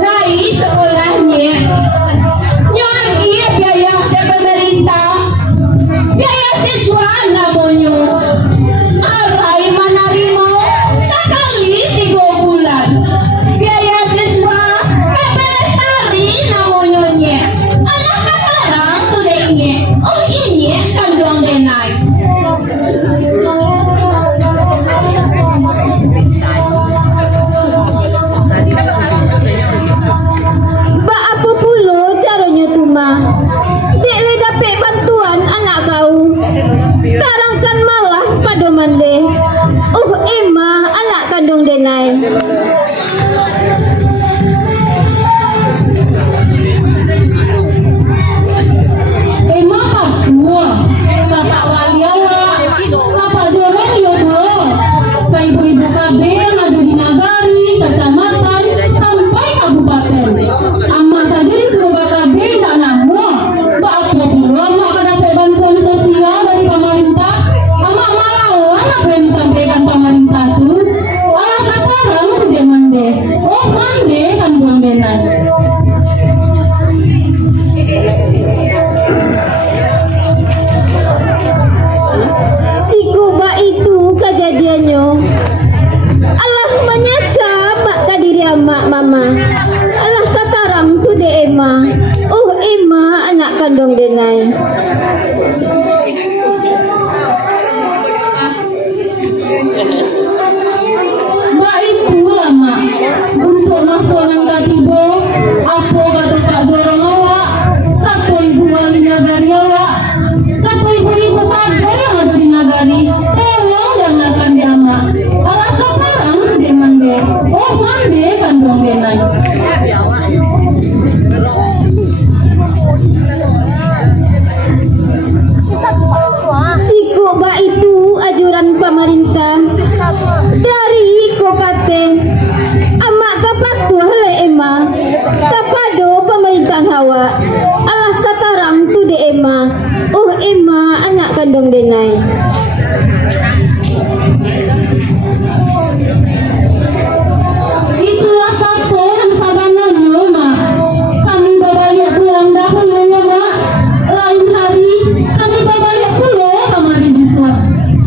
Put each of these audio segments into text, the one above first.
Rai sekolahnya, nyonya biaya dari pemerintah. mande. Ima anak kandung denai. Ima kakua, bapak waliawa, bapak dorong ya dulu. Ibu-ibu KB yang ada di nagari, kecamatan, sampai kabupaten. Ama saja disuruh KB tidak namu. Mbak aku dulu, mak dapat bantuan sosial dari pemerintah. Ama malah apa yang disampaikan pemerintah itu? Alah kata orang dia mande. Oh mande kan buang benar. Cikuba itu kejadiannya. Allah menyesal mak kadiri mak mama. Allah kataram tu de Ema. Ema anak kandung denai. Mak itu lama untuk nasional katibo. Apa kata Pak dorong awak? Satu ibu wali nagari awak. Satu ibu-ibu kader yang ada di nagari. Tolong jangankan dia mak. Alat kaparang dia mande. Oh mande kan dong denai. Cikuba itu ajuran pemerintah dari kokate. Amak kapatuh le Ema. Kapado pemerintah hawa. Allah kataram tu de Ema. Ema anak kandung denai. Itulah satu yang sabangan ya mak. Kami berbalik pulang dahulu ya mak. Lain hari kami berbalik pulang kemari bisa.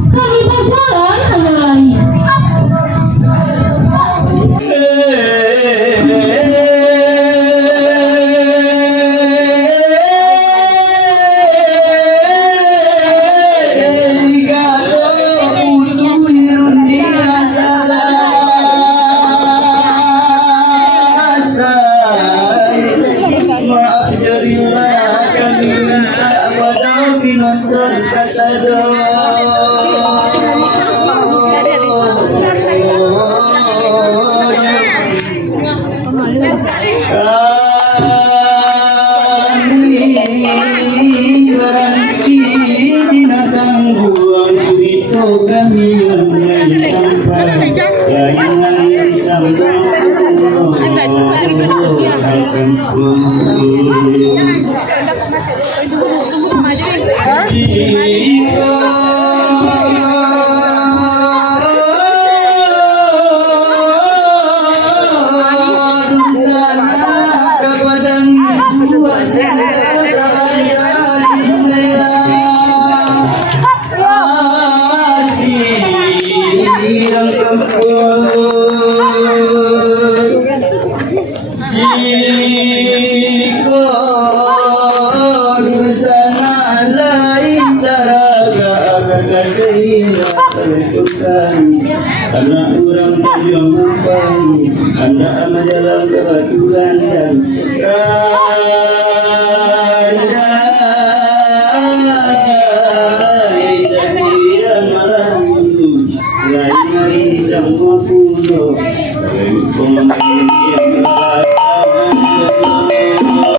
Kami berjalan hanya lain. Karena orang yang mampu, anda amat dalam kebetulan dan